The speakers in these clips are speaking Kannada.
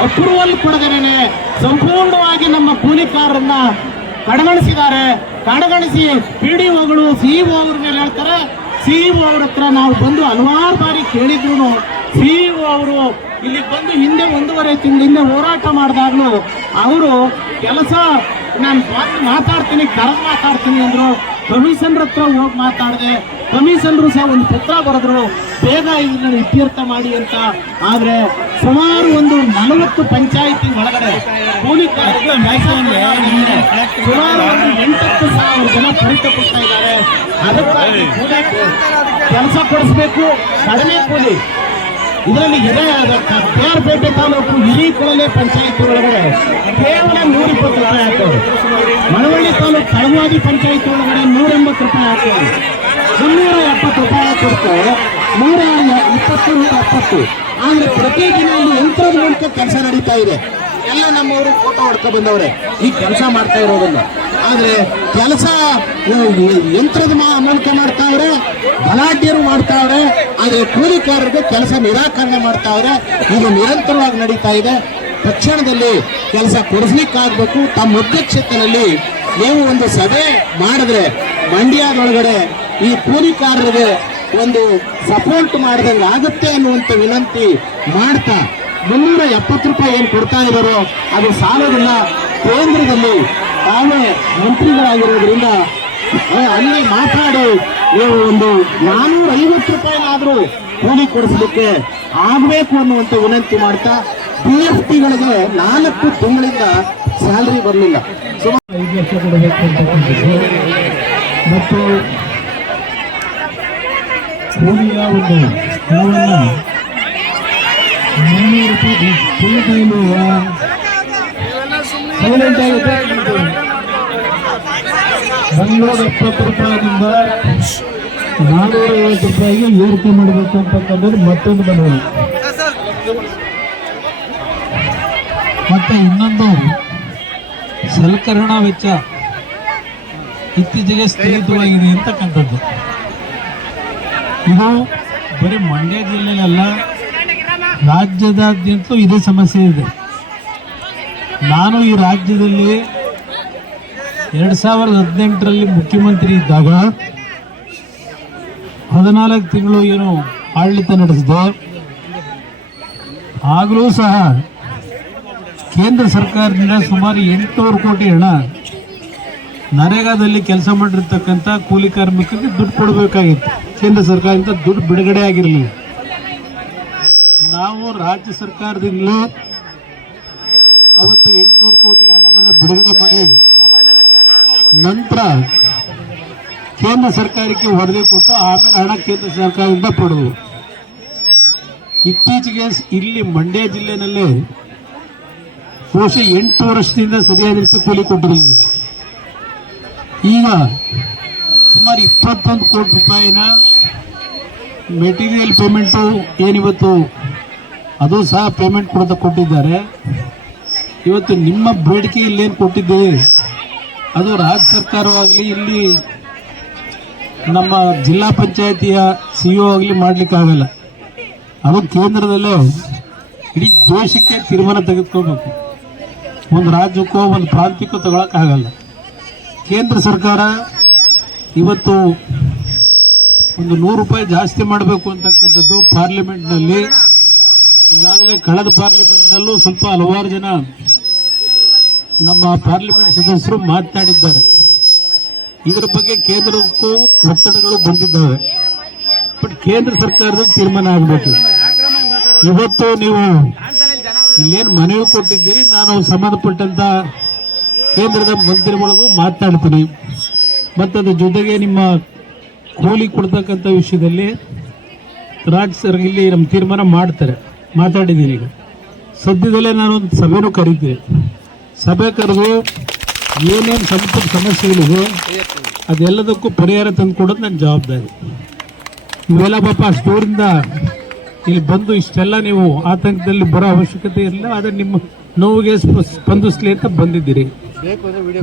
ಅಪ್ರೂವಲ್ ಕೊಡದೇನೆ ಸಂಪೂರ್ಣವಾಗಿ ನಮ್ಮ ಕೂಲಿಕಾರರನ್ನ ಕಡೆಗಣಿಸಿದ್ದಾರೆ ಕಡೆಗಣಿಸಿ ಪಿ ಡಿ ಒಗಳು ಸಿಇಒ ಅವ್ರ ಮೇಲೆ ಹೇಳ್ತಾರೆ. ಸಿಇಒ ಅವ್ರ ಹತ್ರ ನಾವು ಬಂದು ಹಲವಾರು ಬಾರಿ ಕೇಳಿದ್ರು ಸಿಇಒ ಅವರು ಇಲ್ಲಿ ಬಂದು ಹಿಂದೆ ಒಂದೂವರೆ ತಿಂಗಳಿಂದ ಹೋರಾಟ ಮಾಡಿದಾಗಲೂ ಅವರು ಕೆಲಸ ನಾನು ಮಾತ್- ಮಾತಾಡ್ತೀನಿ, ಕರೆದು ಮಾತಾಡ್ತೀನಿ ಅಂದ್ರು. ಕಮಿಷನ್ ಹತ್ರ ಹೋಗಿ ಮಾತಾಡಿದೆ. ಕಮಿಷನರು ಸಹ ಒಂದು ಪತ್ರ ಬರೆದ್ರು. ಬೇಗ ಇದನ್ನ ಇತ್ಯರ್ಥ ಮಾಡಿ ಅಂತ. ಆದ್ರೆ ಸುಮಾರು ಒಂದು ನಲವತ್ತು ಪಂಚಾಯಿತಿ ಒಳಗಡೆ ಸುಮಾರು ಒಂದು ಎಂಟತ್ತು ಸಾವಿರ ಜನ ಪರಿತಪಿಸ್ತಾ ಇದ್ದಾರೆ. ಅದಕ್ಕಾಗಿ ಕೆಲಸ ಕೊಡಿಸ್ಬೇಕು. ಕಡಿಮೆ ಕೂಲಿ. ಇದರಲ್ಲಿ ಎದೆ ಕಾರ್ಪೇಟೆ ತಾಲೂಕು ಇಡೀ ಕೊಳಲೆ ಪಂಚಾಯತ್ ಒಳಗಡೆ ಕೇವಲ ನೂರ ಇಪ್ಪತ್ತು ರೂಪಾಯಿ ಹಾಕೋರು ಮಳವಳ್ಳಿ ತಾಲೂಕು ತಳವಾದಿ ಪಂಚಾಯತ್ ಒಳಗಡೆ ನೂರ ಎಂಬತ್ತು ರೂಪಾಯಿ ಹಾಕೋರು ಮುನ್ನೂರ ಎಪ್ಪತ್ತು ರೂಪಾಯಿ ಕೊಡ್ತು ನೂರ ಇಪ್ಪತ್ತು ನೂರ ಎಪ್ಪತ್ತು. ಆದ್ರೆ ಪ್ರತಿದಿನ ಇಲ್ಲಿ ಯಂತ್ರದ ಮೂಲಕ ಕೆಲಸ ನಡೀತಾ ಇದೆ. ಎಲ್ಲ ನಮ್ಮವರು ಫೋಟೋ ಹೊಡ್ಕೊ ಬಂದವ್ರೆ. ಈ ಕೆಲಸ ಮಾಡ್ತಾ ಇರೋದನ್ನ ಆದ್ರೆ ಕೆಲಸ ಯಂತ್ರದ ಮೂಲಕ ಮಾಡ್ತಾವ್ರೆ, ಗಲಾಟೆಯರು ಮಾಡ್ತಾವ್ರೆ, ಆದ್ರೆ ಕೂಲಿಕಾರರಿಗೆ ಕೆಲಸ ನಿರಾಕರಣೆ ಮಾಡ್ತಾವ್ರೆ. ಇದು ನಿರಂತರವಾಗಿ ನಡೀತಾ ಇದೆ. ತಕ್ಷಣದಲ್ಲಿ ಕೆಲಸ ಕೊಡಿಸ್ಲಿಕ್ಕಾಗಬೇಕು. ತಮ್ಮ ಅಧ್ಯಕ್ಷತೆಯಲ್ಲಿ ನೀವು ಒಂದು ಸಭೆ ಮಾಡಿದ್ರೆ, ಮಂಡ್ಯದೊಳಗಡೆ ಈ ಕೂಲಿಕಾರರಿಗೆ ಒಂದು ಸಪೋರ್ಟ್ ಮಾಡಿದಂಗೆ ಆಗುತ್ತೆ ಅನ್ನುವಂಥ ವಿನಂತಿ ಮಾಡ್ತಾ ಮುನ್ನೂರ ಎಪ್ಪತ್ತು ರೂಪಾಯಿ ಏನು ಕೊಡ್ತಾ ಇದ್ದಾರೋ ಅದು ಸಾಲದಿಂದ ಕೇಂದ್ರದಲ್ಲಿ ತಾವೇ ಮಂತ್ರಿಗಳಾಗಿರೋದ್ರಿಂದ ಅಲ್ಲಿ ಮಾತಾಡಿ. ನೀವು ಒಂದು ನಾನೂರ ಐವತ್ತು ರೂಪಾಯಿನಾದರೂ ಕೂಲಿ ಕೊಡಿಸಲಿಕ್ಕೆ ಆಗಬೇಕು ಅನ್ನುವಂಥ ವಿನಂತಿ ಮಾಡ್ತಾ ಪಿ ಎಫ್ ಟಿಗಳಿಗೆ ನಾಲ್ಕು ತಿಂಗಳಿಂದ ಸ್ಯಾಲ್ರಿ ಬರಲಿಲ್ಲ. ಸುಮಾರು ಮತ್ತು ಕೂಲಿಯ ಒಂದು ರೂಪಾಯಿ ನಾನ್ನೂರ ಐವತ್ತು ರೂಪಾಯಿಗೆ ಏರಿಕೆ ಮಾಡಬೇಕು ಮತ್ತೊಂದು ಮನವಿ ಮತ್ತೆ ಇನ್ನೊಂದು ಸಲಕರಣಾ ವೆಚ್ಚ ಇತ್ತೀಚೆಗೆ ಸ್ಥಗಿತವಾಗಿದೆ ಅಂತಕ್ಕಂಥದ್ದು ಇದು ಬರೀ ಮಂಡ್ಯ ಜಿಲ್ಲೆಯಲ್ಲ ರಾಜ್ಯದಾದ್ಯಂತ ಇದೇ ಸಮಸ್ಯೆ ಇದೆ. ನಾನು ಈ ರಾಜ್ಯದಲ್ಲಿ ಎರಡು ಸಾವಿರದ ಹದಿನೆಂಟರಲ್ಲಿ ಮುಖ್ಯಮಂತ್ರಿ ಇದ್ದಾಗ ಹದಿನಾಲ್ಕು ತಿಂಗಳು ಏನು ಆಡಳಿತ ನಡೆಸಿದೆ. ಆಗಲೂ ಸಹ ಕೇಂದ್ರ ಸರ್ಕಾರದಿಂದ ಸುಮಾರು ಎಂಟುನೂರು ಕೋಟಿ ಹಣ ನರೇಗಾದಲ್ಲಿ ಕೆಲಸ ಮಾಡಿರ್ತಕ್ಕಂಥ ಕೂಲಿ ಕಾರ್ಮಿಕರಿಗೆ ದುಡ್ಡು ಕೊಡಬೇಕಾಗಿತ್ತು. ಕೇಂದ್ರ ಸರ್ಕಾರದಿಂದ ದುಡ್ಡು ಬಿಡುಗಡೆ ಆಗಿರಲಿಲ್ಲ. ನಾವು ರಾಜ್ಯ ಸರ್ಕಾರದಿಂದಲೇ ಅವತ್ತು ಎಂಟುನೂರು ಕೋಟಿ ಹಣವನ್ನು ಬಿಡುಗಡೆ ಮಾಡಿ ನಂತರ ಕೇಂದ್ರ ಸರ್ಕಾರಕ್ಕೆ ವರದಿ ಕೊಟ್ಟು ಆಮೇಲೆ ಹಣ ಕೇಂದ್ರ ಸರ್ಕಾರದಿಂದ ಪಡೆದು. ಇತ್ತೀಚೆಗೆ ಇಲ್ಲಿ ಮಂಡ್ಯ ಜಿಲ್ಲೆನಲ್ಲೇ ಬಹುಶಃ ಎಂಟು ವರ್ಷದಿಂದ ಸರಿಯಾದ ರೀತಿ ಕೂಲಿ ಕೊಟ್ಟಿರಲಿಲ್ಲ. ಈಗ ಸುಮಾರು ಇಪ್ಪತ್ತೊಂದು ಕೋಟಿ ರೂಪಾಯಿನ ಮೆಟೀರಿಯಲ್ ಪೇಮೆಂಟು ಏನಿವತ್ತು ಅದು ಸಹ ಪೇಮೆಂಟ್ ಕೊಡೋದಕ್ಕೆ ಕೊಟ್ಟಿದ್ದಾರೆ. ಇವತ್ತು ನಿಮ್ಮ ಬೇಡಿಕೆ ಇಲ್ಲೇನು ಕೊಟ್ಟಿದ್ದೀವಿ ಅದು ರಾಜ್ಯ ಸರ್ಕಾರವಾಗಲಿ, ಇಲ್ಲಿ ನಮ್ಮ ಜಿಲ್ಲಾ ಪಂಚಾಯತಿಯ ಸಿ ಇ ಆಗಲಿ ಮಾಡಲಿಕ್ಕಾಗಲ್ಲ ಅದು ಕೇಂದ್ರದಲ್ಲೇ ಇಡೀ ದೇಶಕ್ಕೆ ತೀರ್ಮಾನ ತೆಗೆದುಕೋಬೇಕು ಒಂದು ರಾಜ್ಯಕ್ಕೋ, ಒಂದು ಪ್ರಾಂತ್ಯಕ್ಕೂ ತಗೊಳಕ್ಕಾಗಲ್ಲ ಕೇಂದ್ರ ಸರ್ಕಾರ ಇವತ್ತು ಒಂದು ನೂರು ರೂಪಾಯಿ ಜಾಸ್ತಿ ಮಾಡಬೇಕು ಅಂತಕ್ಕಂಥದ್ದು ಪಾರ್ಲಿಮೆಂಟ್ನಲ್ಲಿ ಈಗಾಗಲೇ ಕಳೆದ ಪಾರ್ಲಿಮೆಂಟ್ನಲ್ಲೂ ಸ್ವಲ್ಪ ಹಲವಾರು ಜನ ನಮ್ಮ ಪಾರ್ಲಿಮೆಂಟ್ ಸದಸ್ಯರು ಮಾತನಾಡಿದ್ದಾರೆ ಇದರ ಬಗ್ಗೆ ಕೇಂದ್ರಕ್ಕೂ ಒತ್ತಡಗಳು ಬಂದಿದ್ದಾವೆ. ಬಟ್ ಕೇಂದ್ರ ಸರ್ಕಾರದ ತೀರ್ಮಾನ ಆಗಬೇಕು. ಇವತ್ತು ನೀವು ಇಲ್ಲೇನು ಮನವಿ ಕೊಟ್ಟಿದ್ದೀರಿ? ನಾನು ಸಂಬಂಧಪಟ್ಟಂತ ಕೇಂದ್ರದ ಮಂತ್ರಿಗಳಿಗೂ ಮಾತನಾಡ್ತೀನಿ ಮತ್ತು ಅದ್ರ ಜೊತೆಗೆ ನಿಮ್ಮ ಕೂಲಿ ಕೊಡ್ತಕ್ಕಂಥ ವಿಷಯದಲ್ಲಿ ರಾಜ್ಯ ಸರ್ ಇಲ್ಲಿ ನಮ್ಮ ತೀರ್ಮಾನ ಮಾಡ್ತಾರೆ. ಮಾತಾಡಿದ್ದೀನಿ ಈಗ. ಸದ್ಯದಲ್ಲೇ ಒಂದು ಸಭೆನೂ ಕರೀತೀನಿ. ಸಭೆ ಕರೆದು ಏನೇನು ಸಮ ಸಮಸ್ಯೆಗಳಿದೆ ಅದೆಲ್ಲದಕ್ಕೂ ಪರಿಹಾರ ತಂದು ಕೊಡೋದು ನನ್ನ ಜವಾಬ್ದಾರಿ. ಇವೆಲ್ಲ ಪಾಪ ಸ್ಟೋರಿಂದ ಇಲ್ಲಿ ಬಂದು ಇಷ್ಟೆಲ್ಲ ನೀವು ಆತಂಕದಲ್ಲಿ ಬರೋ ಅವಶ್ಯಕತೆ ಇಲ್ಲ ಆದರೆ ನಿಮ್ಮ ನೋವಿಗೆ ಸ್ಪಂದಿಸ್ಲಿ ಅಂತ ಬಂದಿದ್ದೀರಿ.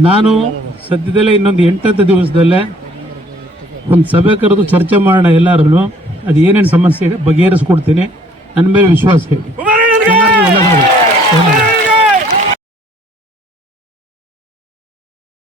ನಾನು ಸದ್ಯದಲ್ಲೇ ಇನ್ನೊಂದು ಎಂಟತ್ತು ದಿವಸದಲ್ಲೇ ಒಂದು ಸಭೆ ಕರೆದು ಚರ್ಚೆ ಮಾಡೋಣ ಎಲ್ಲರೂ ಅದು ಏನೇನು ಸಮಸ್ಯೆ ಇದೆ ಬಗೆಹರಿಸ್ಕೊಡ್ತೀನಿ. ನನ್ನ ಮೇಲೆ ವಿಶ್ವಾಸ ಹೇಳಿ ಎಲ್ಲರಿಗೂ ಒಳ್ಳೆದಾಗಲಿ. ಒಳ್ಳೆದಾಗಲಿ.